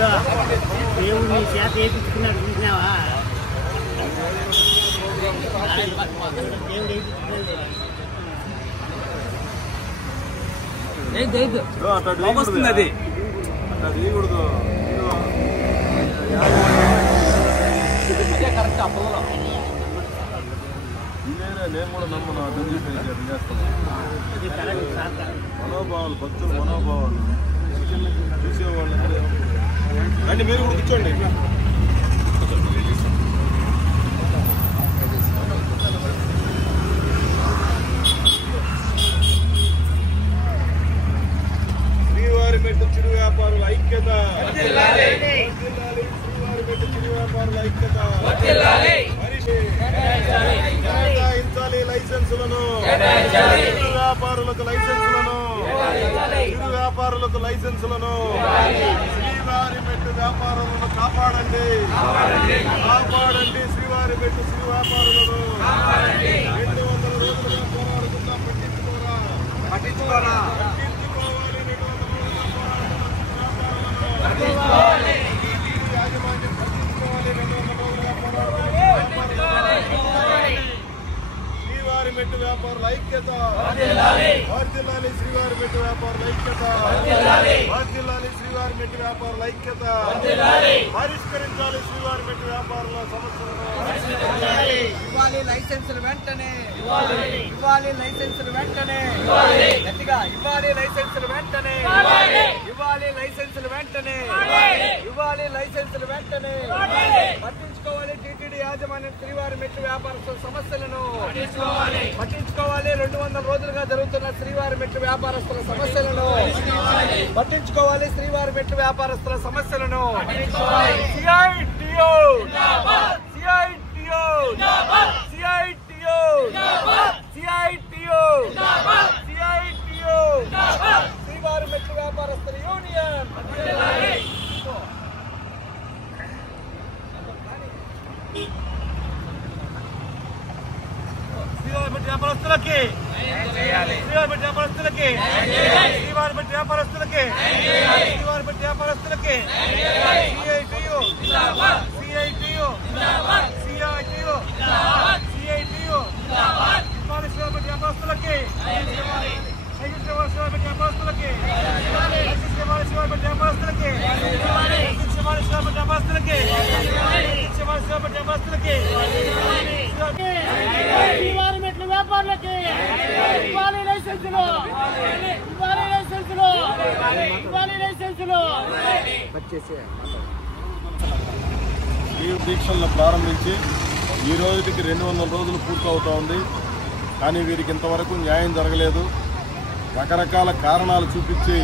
ఊళ్ళో దేవుడిని చేత వేయించుకున్నాడు చూసినావా? దేవుడు వస్తుంది అది తీయకూడదు. కరెక్ట్ అప్పలో నేను కూడా నమ్మను. అర్థం చేస్తాను. మనోభావాలు, భక్తులు మనోభావాలు చూసేవాళ్ళు అంటే మీరు కూడా కూర్చోండి. శ్రీవారి మెట్టు చిరు వ్యాపారుల ఐక్యత, శ్రీవారి మెట్టు చిరు వ్యాపారుల ఐక్యత, కేటాయించాలి లైసెన్సులను, చిరు వ్యాపారులకు లైసెన్సులను, చిరు వ్యాపారులకు లైసెన్సులను. శ్రీవారి మెట్టు వ్యాపారులను కాపాడండి, కాపాడండి. శ్రీవారి మెట్టు చిరు వ్యాపారులను 200 రోజులుగా పోరాడుతున్నా పట్టించుకోరా, పట్టించుకోవాలి. 200 రోజులుగా యాజమాన్యం పట్టించుకోవాలి. 200 రోజులుగా పోరాడుతున్నా శ్రీవారి మెట్టు వ్యాపారుల ఐక్యత వర్ధిల్లాలి. శ్రీవారి మెట్టు వ్యాపారుల ఐక్యత వర్ధిల్లాలి. శ్రీవారి మెట్టు వ్యాపారుల ఐక్యత పరిష్కరించాలి. శ్రీవారి మెట్టు వ్యాపారుల సమస్యలను ఇవ్వాలి. లైసెన్సులు వెంటనే ఇవ్వాలి. లైసెన్సులు వెంటనే గట్టిగా ఇవ్వాలి. లైసెన్సులు వెంటనే ఇవ్వాలి. లైసెన్సులు వెంటనే ఇవ్వాలి. లైసెన్సులు వెంటనే పట్టించుకోవాలి. టీటీడీ యాజమాన్యం శ్రీవారి మెట్టు వ్యాపారస్తుల సమస్యలను పట్టించుకోవాలి. 200 రోజులుగా జరుగుతున్న శ్రీవారి మెట్టు వ్యాపారస్తుల సమస్యలను పట్టించుకోవాలి. శ్రీవారి మెట్టు వ్యాపారస్తుల సమస్యలను CITO CITO CITO CITO CITO శ్రీవారి మెట్టు వ్యాపారస్తుల యూనియన్ శ్రీవారి మెట్టు వ్యాపారస్తులకి శ్రీవారి మెట్టు వ్యాపారస్తులకి శ్రీవారి మెట్టు వ్యాపారస్తులకి శ్రీవారి మెట్టు వ్యాపారస్తులకి CITO CITO CITO CITO శ్రీవారి మెట్టు వ్యాపారస్తులకి శ్రీవారి మెట్టు వ్యాపారస్తులకి శ్రీవారి మెట్టు వ్యాపారస్తులకి శ్రీవారి మెట్టు వ్యాపారస్తులకి శ్రీవారి మెట్టు వ్యాపారస్తులకి శ్రీవారి మెట్ల వ్యాపారులకి ఇవ్వాలి లైసెన్సులు, ఇవ్వాలి లైసెన్సులు, ఇవ్వాలి లైసెన్సులు. ఈ దీక్షలను ప్రారంభించి ఈ రోజుకి 200 రోజులు పూర్తవుతా ఉంది. కానీ వీరికి ఇంతవరకు న్యాయం జరగలేదు. రకరకాల కారణాలు చూపించి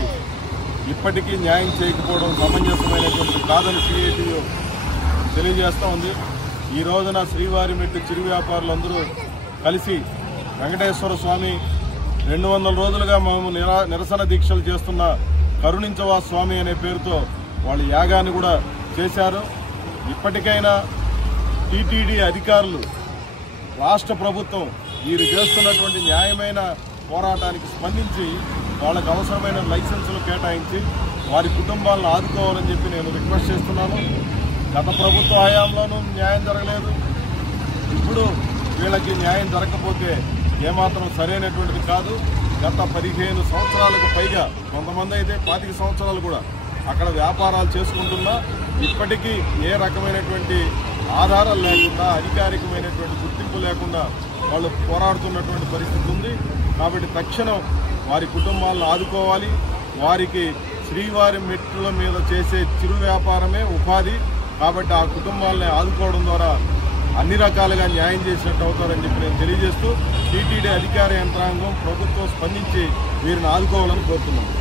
ఇప్పటికీ న్యాయం చేయకపోవడం సమంజసమైనటువంటి కాదని CITO తెలియజేస్తూ ఉంది. ఈ రోజున శ్రీవారి మెట్టు చిరు వ్యాపారులందరూ కలిసి వెంకటేశ్వర స్వామి 200 రోజులుగా మేము నిరసన దీక్షలు చేస్తున్న కరుణించవా స్వామి అనే పేరుతో వాళ్ళు యాగాన్ని కూడా చేశారు. ఇప్పటికైనా టీటీడీ అధికారులు, రాష్ట్ర ప్రభుత్వం వీరు చేస్తున్నటువంటి న్యాయమైన పోరాటానికి స్పందించి వాళ్ళకు అవసరమైన లైసెన్సులు కేటాయించి వారి కుటుంబాలను ఆదుకోవాలని చెప్పి నేను రిక్వెస్ట్ చేస్తున్నాను. గత ప్రభుత్వ హయాంలోనూ న్యాయం జరగలేదు. ఇప్పుడు వీళ్ళకి న్యాయం జరగకపోతే ఏమాత్రం సరైనటువంటిది కాదు. గత 15 సంవత్సరాలకు పైగా, కొంతమంది అయితే 25 సంవత్సరాలు కూడా అక్కడ వ్యాపారాలు చేసుకుంటున్నా ఇప్పటికీ ఏ రకమైనటువంటి ఆధారాలు లేకుండా, అధికారికమైనటువంటి గుర్తింపు లేకుండా వాళ్ళు పోరాడుతున్నటువంటి పరిస్థితి ఉంది. కాబట్టి తక్షణం వారి కుటుంబాలను ఆదుకోవాలి. వారికి శ్రీవారి మెట్ల మీద చేసే చిరు వ్యాపారమే ఉపాధి. కాబట్టి ఆ కుటుంబాలని ఆదుకోవడం ద్వారా అన్ని రకాలుగా న్యాయం చేసినట్టు అవుతారని చెప్పి నేను తెలియజేస్తూ టీటీడీ అధికార యంత్రాంగం, ప్రభుత్వం స్పందించి వీరిని ఆదుకోవాలని కోరుతున్నాను.